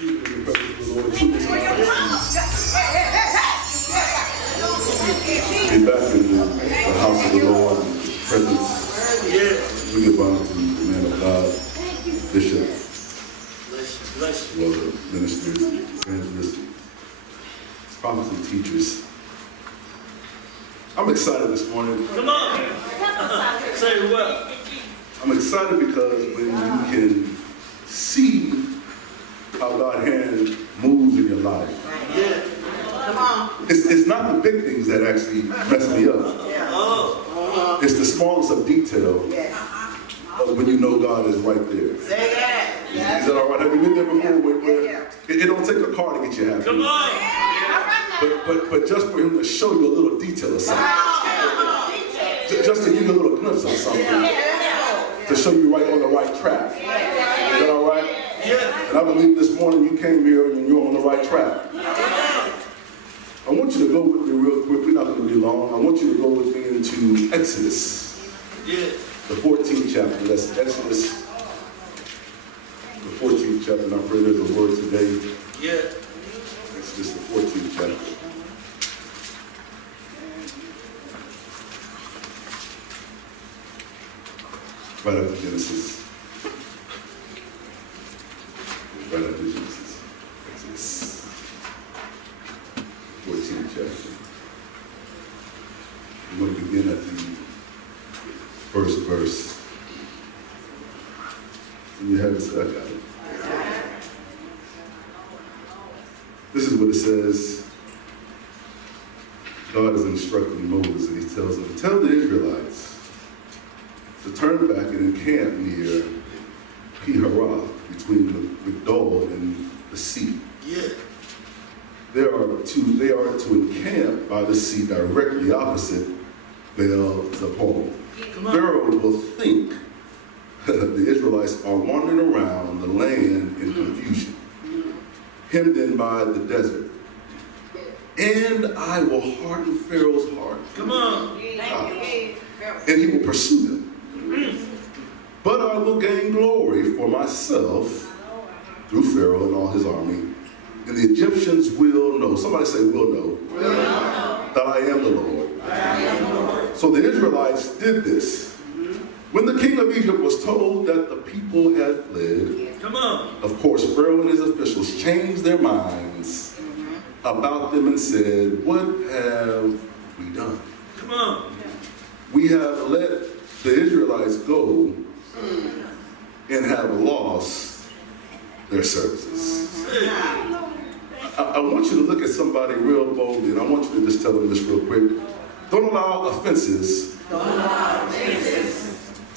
Seated in the presence of the Lord. Be back in the house of the Lord, His presence. We give honor to the man of God, Bishop, well, the ministers, evangelists, prophets, and teachers. I'm excited this morning. Come on. Say what? I'm excited because when you can see how God's hand moves in your life. Yeah. Come on. It's not the big things that actually mess me up. It's the smallest of detail of when you know God is right there. Say that. Is that all right? Have you been there before? Where it don't take a car to get you happy. Come on. But just for Him to show you a little detail of something. Just to give you a little glimpse of something. To show you right on the right track. Is that all right? Yeah. And I believe this morning you came here and you're on the right track. I want you to go with me real quick. We're not going to be long. I want you to go with me into Exodus. Yeah. The 14th chapter. That's Exodus. The 14th chapter. And I pray there's a word today. Yeah. Exodus, the 14th chapter. Right after Genesis. Right after Genesis. Exodus. 14th chapter. We're going to begin at the first verse. And you have it, so I got it. This is what it says. God is instructing Moses, and He tells him, tell the Israelites to turn back and encamp near Pi-haroth, between Migdol and the sea. Yeah. They are to encamp by the sea directly opposite Baal-Zepon. Pharaoh will think the Israelites are wandering around the land in confusion, hemmed in by the desert. And I will harden Pharaoh's heart. Come on. And he will pursue them. But I will gain glory for myself through Pharaoh and all his army. And the Egyptians will know. Somebody say, will know. That I am the Lord. So the Israelites did this. When the king of Egypt was told that the people had fled, Come on. of course, Pharaoh and his officials changed their minds about them and said, what have we done? Come on. We have let the Israelites go and have lost their services. I want you to look at somebody real boldly, and I want you to just tell them this real quick. Don't allow offenses to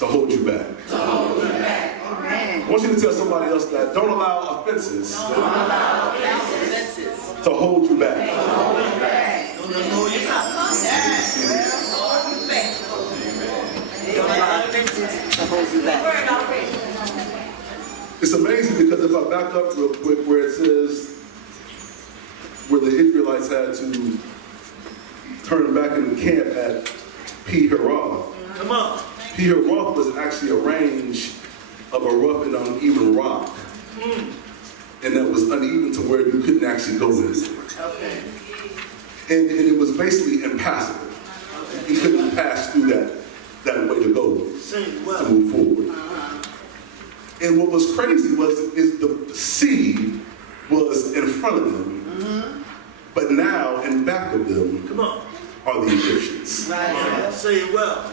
hold you back. I want you to tell somebody else that. Don't allow offenses to hold you back. It's amazing because if I back up real quick where it says where the Israelites had to turn back and camp at Pi-haroth. Come on. Pi-haroth was actually a range of a rough and uneven rock. And that was uneven to where you couldn't actually go in it. Okay. And it was basically impassable. You couldn't pass through that way to go to move forward. And what was crazy is the sea was in front of them, but now in back of them are the Egyptians. Right. Say it well.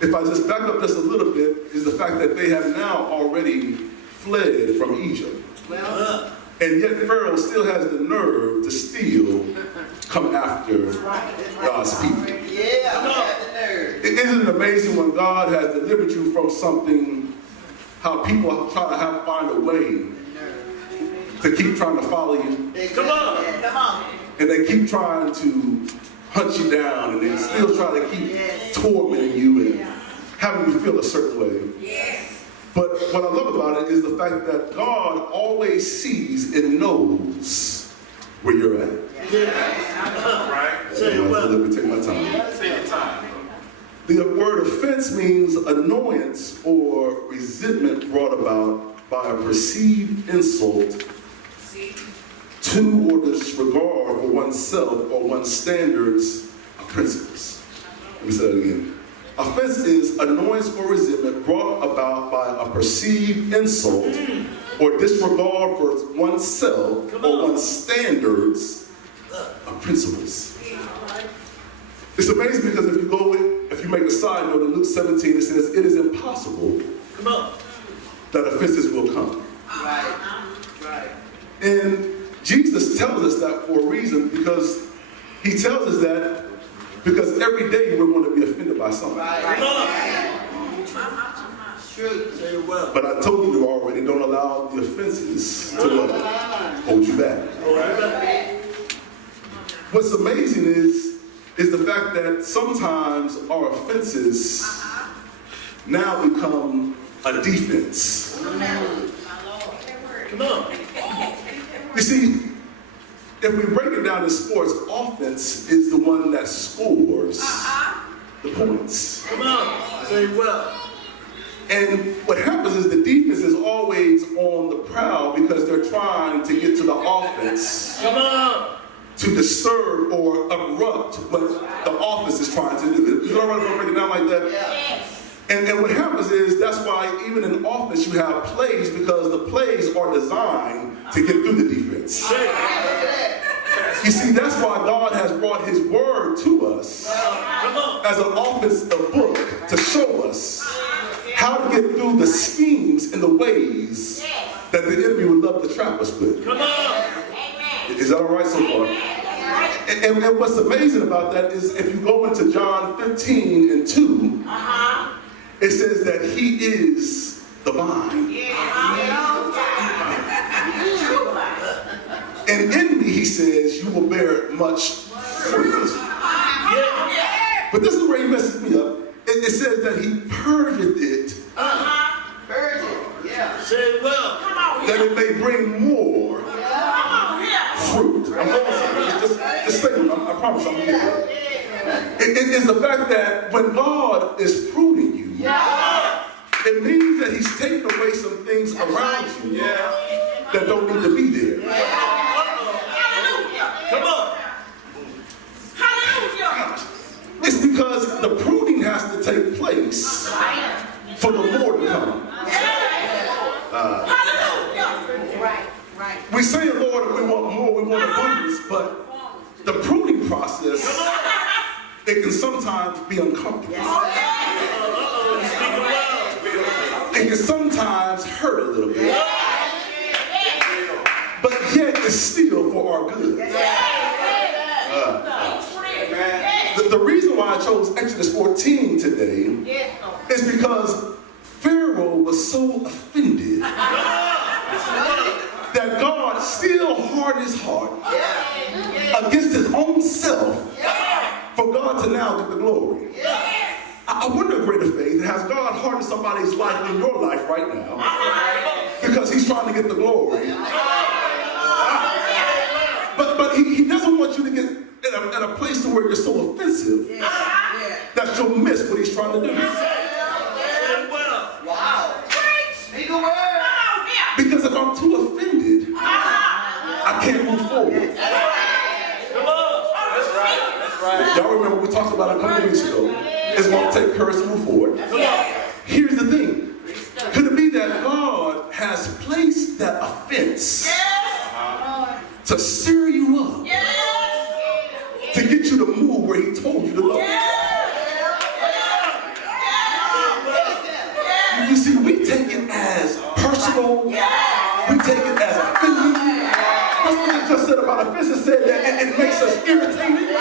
If I just back up just a little bit, is the fact that they have now already fled from Egypt. Well, And yet Pharaoh still has the nerve to still come after God's people. yeah, the nerve. Isn't it amazing when God has delivered you from something, how people try to find a way to keep trying to follow you? Come on. Come on. And they keep trying to hunt you down, and they still try to keep tormenting you and having you feel a certain way. Yes. But what I love about it is the fact that God always sees and knows where you're at. Right. Say it well. Let me take my time. Take your time. The word offense means annoyance or resentment brought about by a perceived insult to or disregard for oneself or one's standards or principles. Let me say that again. Offense is annoyance or resentment brought about by a perceived insult or disregard for oneself or one's standards or principles. It's amazing because if you make a side note in Luke 17, it says, it is impossible that offenses will come. Right. And Jesus tells us that for a reason, because he tells us that because every day we're going to be offended by something. True. Say it well. But I told you already, don't allow the offenses to hold you back. What's amazing is the fact that sometimes our offenses now become a defense. Come on. You see, if we break it down in sports, offense is the one that scores the points. Come on. Say it well. And what happens is the defense is always on the prowl because they're trying to get to the offense. Come on. To disturb or abrupt what the offense is trying to do. Is it all right if I break it down like that? Yes. And what happens is that's why even in offense you have plays because the plays are designed to get through the defense. You see, that's why God has brought his word to us as an offensive book to show us how to get through the schemes and the ways that the enemy would love to trap us with. Come on. Is that all right so far? And what's amazing about that is if you go into John 15 and 2, it says that he is the vine. And in me, he says, you will bear much fruit. But this is where he messes me up. It says that he purged it. Purge it. Yeah. Say it well. That it may bring more fruit. I'm going somewhere. Just stay with me. I promise I'm going to get there. It is the fact that when God is pruning you, it means that he's taking away some things around you that don't need to be there. Come on. It's because the pruning has to take place for the more to come. We say, Lord, that we want more, we want abundance, but the pruning process, it can sometimes be uncomfortable. It can sometimes hurt a little bit. But yet it's still for our good. The reason why I chose Exodus 14 today is because Pharaoh was so offended that God still hardened his heart against his own self for God to now get the glory. I wonder, greater faith, has God hardened somebody's life in your life right now because he's trying to get the glory? But he doesn't want you to get at a place to where you're so offensive that you'll miss what he's trying to do. Wow. Speak a word. Because if I'm too offended, I can't move forward. Come on. That's right. Y'all remember we talked about it a couple weeks ago. It's going to take courage to move forward. Here's the thing. Could it be that God has placed that offense to stir you up, to get you to move where he told you to go? You see, we take it as personal. We take it as offending. That's what it just said about offense. It said that it makes us irritated.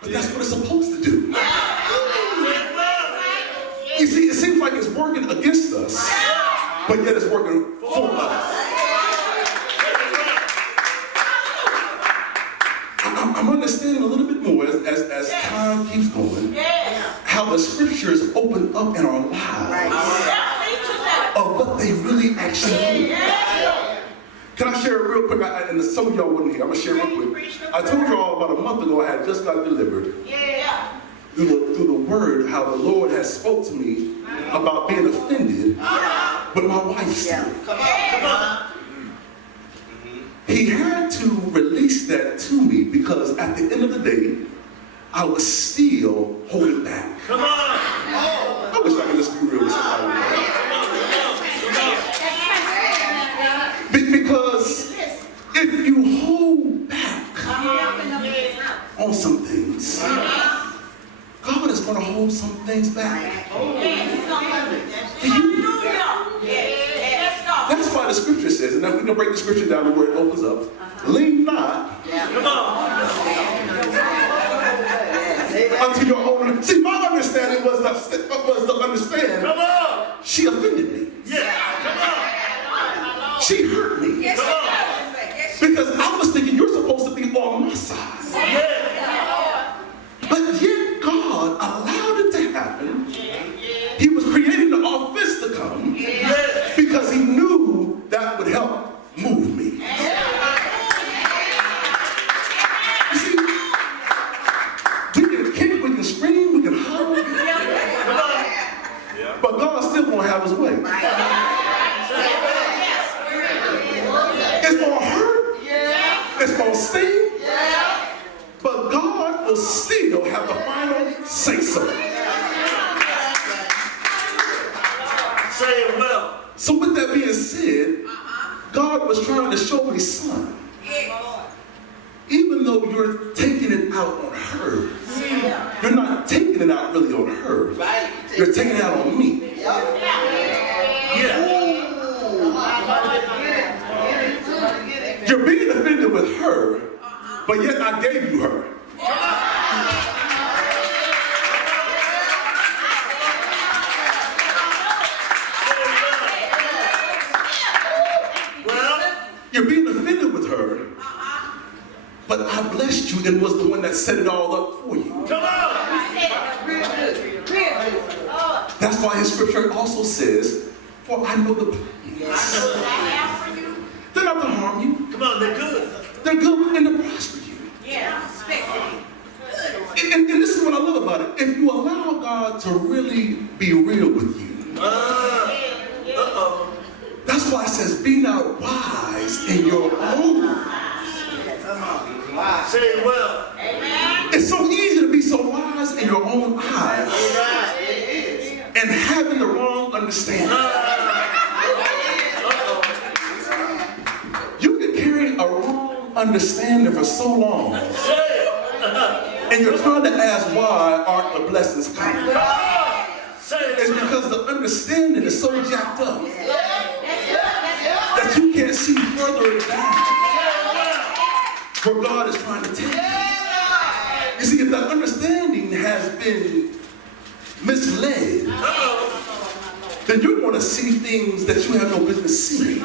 But that's what it's supposed to do. You see, it seems like it's working against us, but yet it's working for us. I'm understanding a little bit more as time keeps going, how the scriptures open up in our lives of what they really actually mean. Can I share it real quick? And some of y'all wouldn't hear. I'm going to share it real quick. I told y'all about a month ago I had just got delivered through the word, how the Lord has spoke to me about being offended with my wife still. Come on. he had to release that to me because at the end of the day, I was still holding back. Come on. I wish I could just be real with somebody. Because if you hold back on some things, God is going to hold some things back for you. That's why the scripture says, and now we're going to break the scripture down to where it opens up. Lean not Come on. unto your own. See, my understanding was to understand. Come on. She offended me. Yeah. Come on. She hurt me. Come on. Because I was thinking you're supposed to be on my side. Yeah. But yet God allowed it to happen. He was creating the offense to come because he knew that would help move me. You see, we can kick, we can scream, we can holler, but God's still going to have his way. It's going to hurt, it's going to sting, but God will still have the final say-so. Say it well. So with that being said, God was trying to show me, son, even though you're taking it out on her, you're not taking it out really on her. You're taking it out on me. Yeah. You're being offended with her, but yet I gave you her. You're being offended with her, but I blessed you and was the one that set it all up for you. Come on. That's why his scripture also says, for I know the plans. They're not to harm you. Come on, they're good. They're good and to prosper you. And this is what I love about it. If you allow God to really be real with you, that's why it says, be not wise in your own eyes. Say it well. It's so easy to be so wise in your own eyes and having the wrong understanding. You can carry a wrong understanding for so long, and you're trying to ask why aren't the blessings coming? It's because the understanding is so jacked up that you can't see further down where God is trying to take you. You see, if that understanding has been misled, then you're going to see things that you have no business seeing.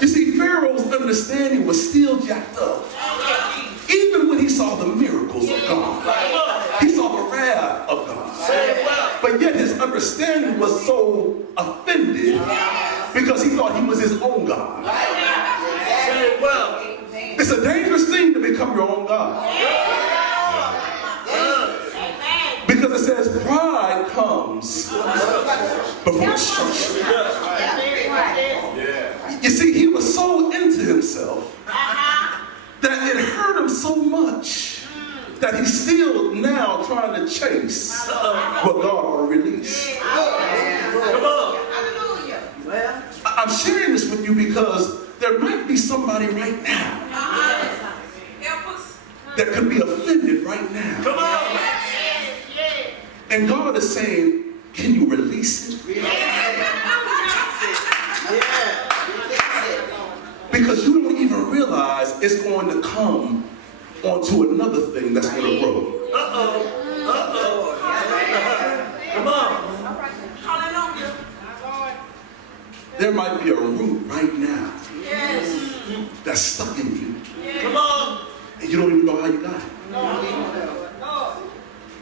You see, Pharaoh's understanding was still jacked up. Even when he saw the miracles of God, he saw the wrath of God. But yet his understanding was so offended because he thought he was his own God. It's a dangerous thing to become your own God. Because it says pride comes before destruction. You see, he was so into himself that it hurt him so much that he's still now trying to chase what God already released. Come on. I'm sharing this with you because there might be somebody right now that could be offended right now. Come on. And God is saying, can you release it? Because you don't even realize it's going to come onto another thing that's going to grow. Come on. There might be a root right now that's stuck in you. Come on. And you don't even know how you got it.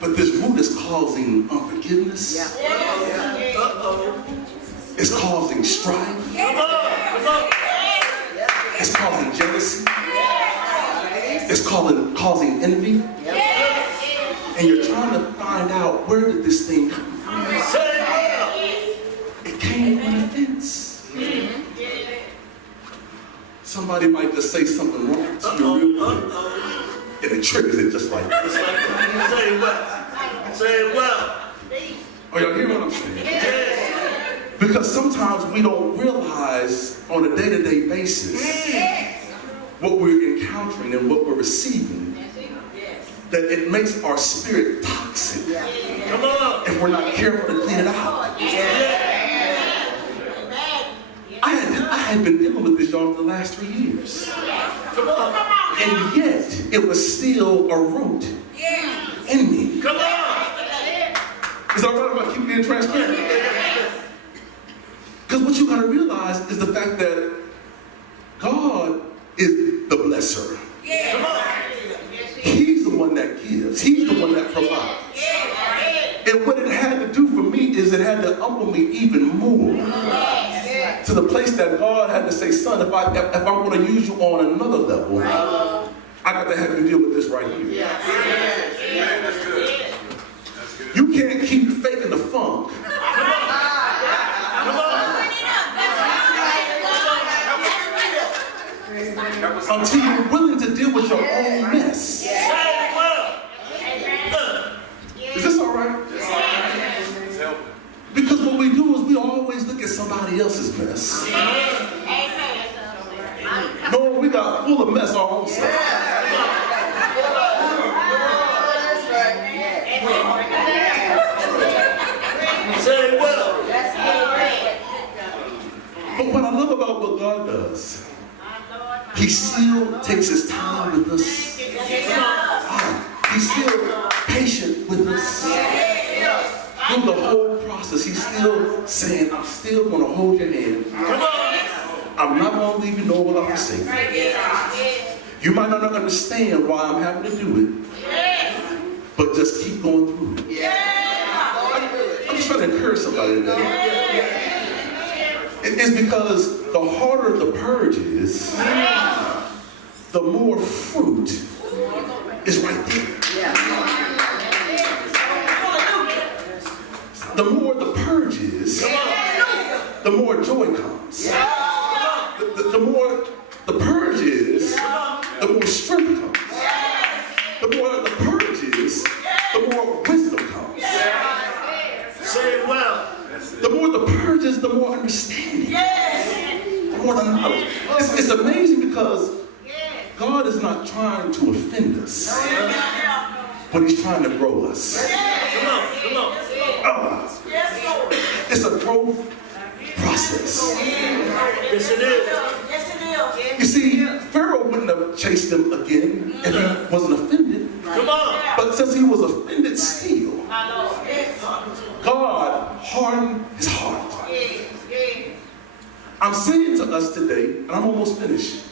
But this root is causing unforgiveness. It's causing strife. Come on. Come on. It's causing jealousy. It's causing envy. And you're trying to find out, where did this thing come from? Say it well. It came from offense. Somebody somebody might just say something wrong to you real quick, and it triggers it just like that. Just like that. Say it well. Say it well. Are y'all hearing what I'm saying? Yeah. Because sometimes we don't realize on a day-to-day basis what we're encountering and what we're receiving, that it makes our spirit toxic Come on. if we're not careful to clean it out. I had been dealing with this, y'all, for the last 3 years. Come on. And yet, it was still a root in me. Come on. Is that all right if I keep being transparent? Because what you got to realize is the fact that God is the blesser. Come on. He's the one that gives. He's the one that provides. And what it had to do for me is it had to humble me even more to the place that God had to say, son, if I'm going to use you on another level, I got to have you deal with this right here. That's good. You can't keep faking the funk until you're willing to deal with your own mess. Say it well. Is this all right? Because what we do is we always look at somebody else's mess. No, we got full of mess our own self. Say it well. But what I love about what God does, He still takes His time with us. He's still patient with us. Through the whole process, He's still saying, I'm still going to hold your hand. Come on. I'm not going to leave you nor will I forsake you. You might not understand why I'm having to do it, but just keep going through it. I'm just trying to encourage somebody today. It's because the harder the purge is, the more fruit is right there. The more the purge is, the more joy comes. The more the purge is, the more strength comes. The more the purge is, the more wisdom comes. Say it well. The more the purge is, the more understanding. The more the knowledge. It's amazing because God is not trying to offend us, but He's trying to grow us. Come on. Come on. It's a growth process. Yes, it is. You see, Pharaoh wouldn't have chased him again if he wasn't offended. Come on. But since he was offended still, God hardened his heart. I'm saying to us today, and I'm almost finished,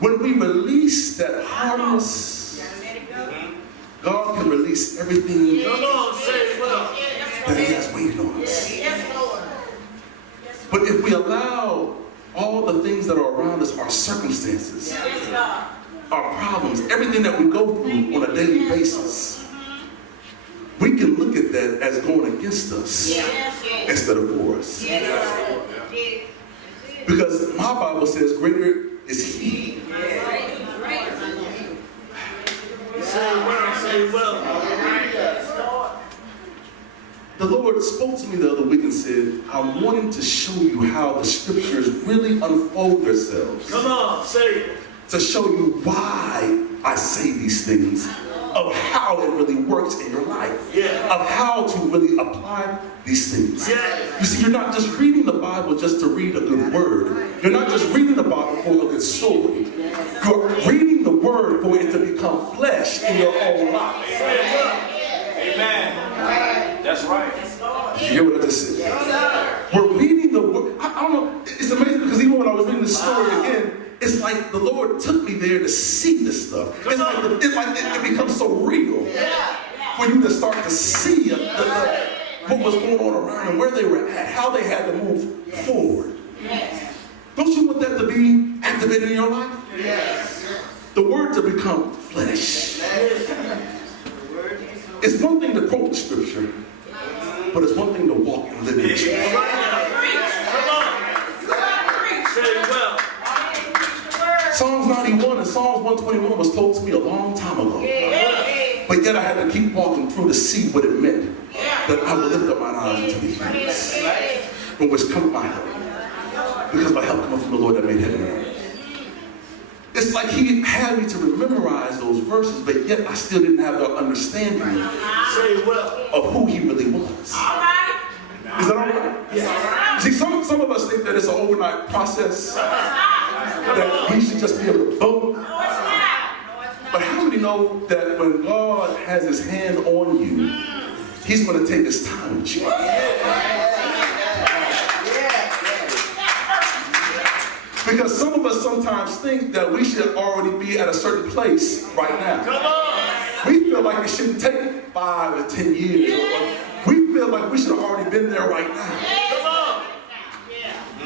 when we release that hardness, God can release everything Come on. Say it well. that He has waited on us. But if we allow all the things that are around us, our circumstances, our problems, everything that we go through on a daily basis, we can look at that as going against us instead of for us. Because my Bible says greater is He. Say it well. Say it well. The Lord spoke to me the other week and said, I'm wanting to show you how the scriptures really unfold themselves. Come on. Say it. To show you why I say these things, of how it really works in your life, of how to really apply these things. You see, you're not just reading the Bible just to read a good word. You're not just reading the Bible for a good story. You're reading the word for it to become flesh in your own life. Amen. That's right. Did you hear what I just said? We're reading the word. I don't know. It's amazing because even when I was reading the story again, it's like the Lord took me there to see this stuff. It's like it becomes so real for you to start to see what was going on around them, where they were at, how they had to move forward. Don't you want that to be activated in your life? The word to become flesh. It's one thing to quote the scripture, but it's one thing to walk and live in the scripture. Come on. Say it well. 21 was told to me a long time ago. But yet I had to keep walking through to see what it meant. That I will lift up my eyes into the hills, from which cometh my help. Because my help cometh from the Lord that made heaven and earth. It's like he had me to memorize those verses, but yet I still didn't have the understanding of who he really was. Is that all right? Yeah. See, some of us think that it's an overnight process, that we should just be able to boom. But how many know that when God has his hand on you, he's going to take his time with you? Because some of us sometimes think that we should already be at a certain place right now. Come on. We feel like it shouldn't take 5 or 10 years. We feel like we should have already been there right now. Come on.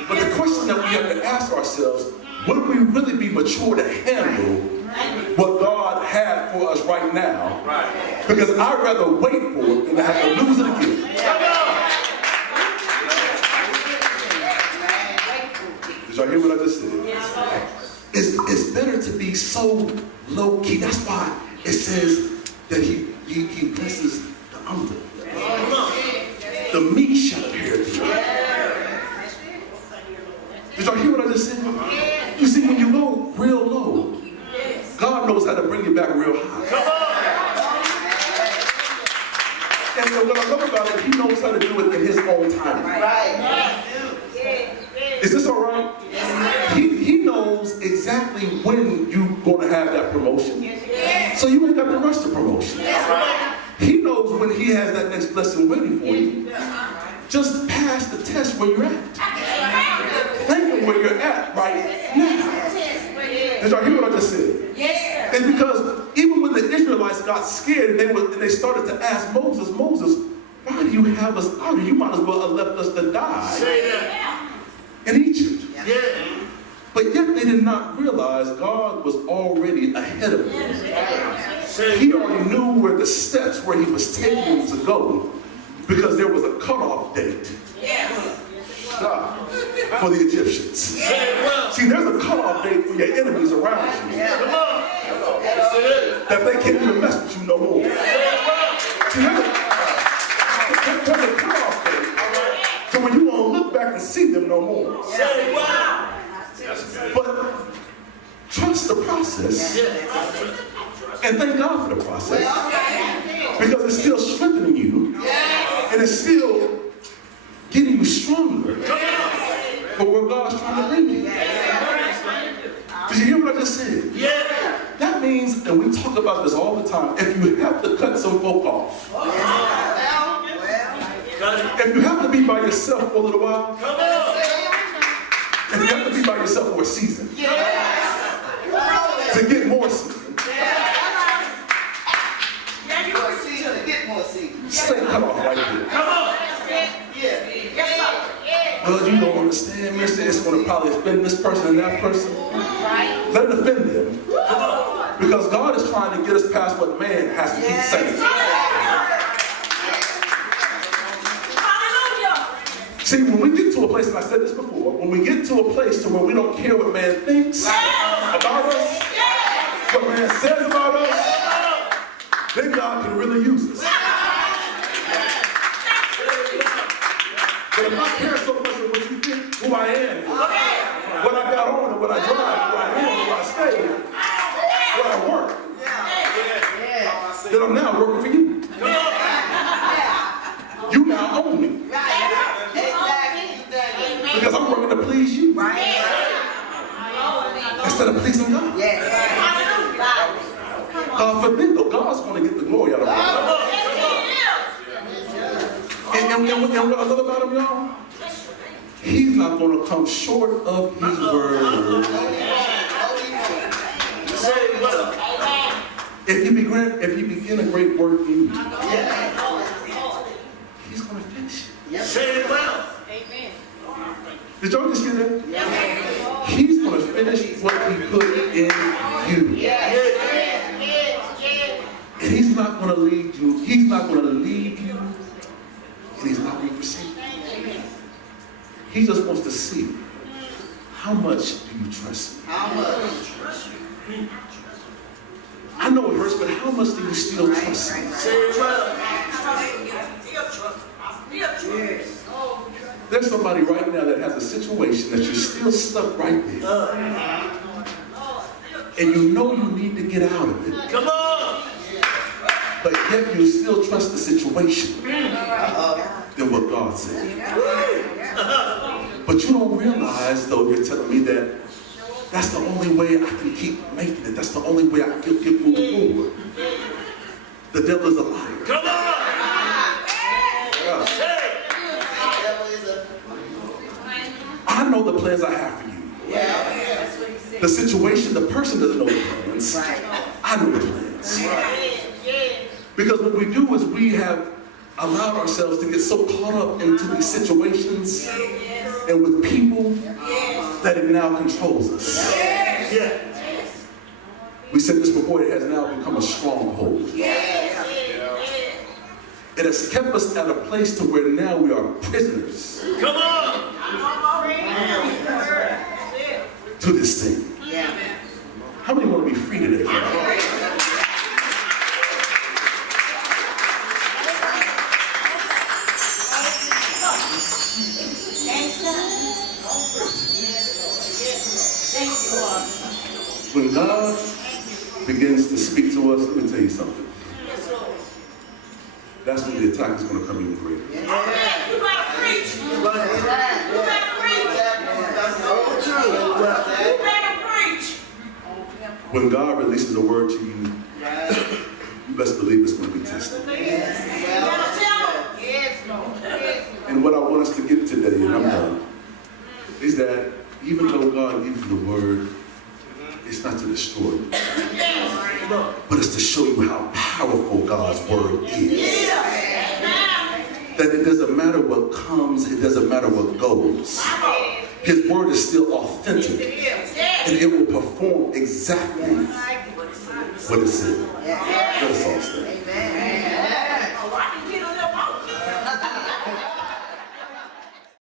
But the question that we have to ask ourselves, would we really be mature to handle what God had for us right now? Right. Because I'd rather wait for it than to have to lose it again. Come on. Did y'all hear what I just said? It's better to be so low key. That's why it says that he blesses the humble. The meek shall inherit the earth. Did y'all hear what I just said? You see, when you go real low, God knows how to bring you back real high. And so what I love about it, he knows how to do it in his own time. Is this all right? He knows exactly when you're going to have that promotion. So you ain't got to rush the promotion. He knows when he has that next blessing waiting for you. Just pass the test where you're at. Think of where you're at right now. Did y'all hear what I just said? It's because even when the Israelites got scared and they started to ask Moses, why do you have us out here? You might as well have left us to die in Egypt. But yet they did not realize God was already ahead of them. He already knew where the steps where he was taking them to go, because there was a cutoff date for the Egyptians. See, there's a cutoff date for your enemies around you, that they can't even mess with you no more. See, there's a cutoff date, so when you won't look back and see them no more. But trust the process and thank God for the process, because it's still strengthening you and it's still getting you stronger for where God's trying to bring you. Did you hear what I just said? That means, and we talk about this all the time, if you have to cut some folk off, if you have to be by yourself for a little while, if you have to be by yourself for a season, to get more season, say cut off right here. Well, you don't understand, mister. It's going to probably offend this person and that person. Let it offend them. Because God is trying to get us past what man has to keep saying. See, when we get to a place, and I said this before, when we get to a place to where we don't care what man thinks about us, what man says about us, then God can really use us. But if I care so much of what you think, who I am, what I got on, and what I drive, who I am, where I stay, where I work, then I'm now working for you. You now own me. Because I'm working to please you. Instead of pleasing God. God forbid, though, God's going to get the glory out of it. And what I love about him, y'all, he's not going to come short of his word. If he begin a great work in you, he's going to finish it. Say it well. Did y'all just hear that? He's going to finish what he put in you. And he's not going to lead you. He's not going to leave you. And he's not going to forsake you. He just wants to see, how much do you trust me? know it hurts, but how much do you still trust him? Say it well. There's somebody right now that has a situation that you're still stuck right there. And you know you need to get out of it. Come on. But yet you still trust the situation than what God said. But you don't realize, though, you're telling me that that's the only way I can keep making it. That's the only way I can keep moving forward. The devil is a liar. Come on. Yeah. Say it. I know the plans I have for you. The situation, the person doesn't know the plans. I know the plans. Because what we do is we have allowed ourselves to get so caught up into these situations and with people that it now controls us. Yeah. We said this before, it has now become a stronghold. It has kept us at a place to where now we are prisoners Come on. to this thing. How many want to be free today? When God begins to speak to us, let me tell you something. That's when the attack is going to come even greater. You better preach. You better preach. When God releases a word to you, you best believe it's going to be tested. And what I want us to get today, and I'm done, is that even though God gives you the word, it's not to destroy you, but it's to show you how powerful God's word is. That it doesn't matter what comes, it doesn't matter what goes. His word is still authentic, and it will perform exactly what it said. Let us all stand.